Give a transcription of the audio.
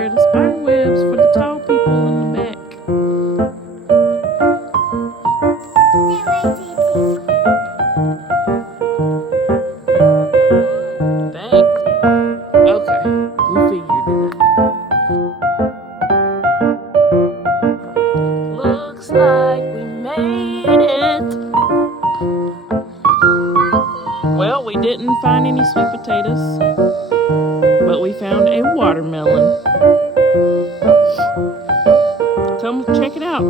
everywhere. The spider webs for the tall people in the back. Thanks. Okay, we figured it out. Looks like we made it. Well, we didn't find any sweet potatoes, but we found a watermelon. Come check it out.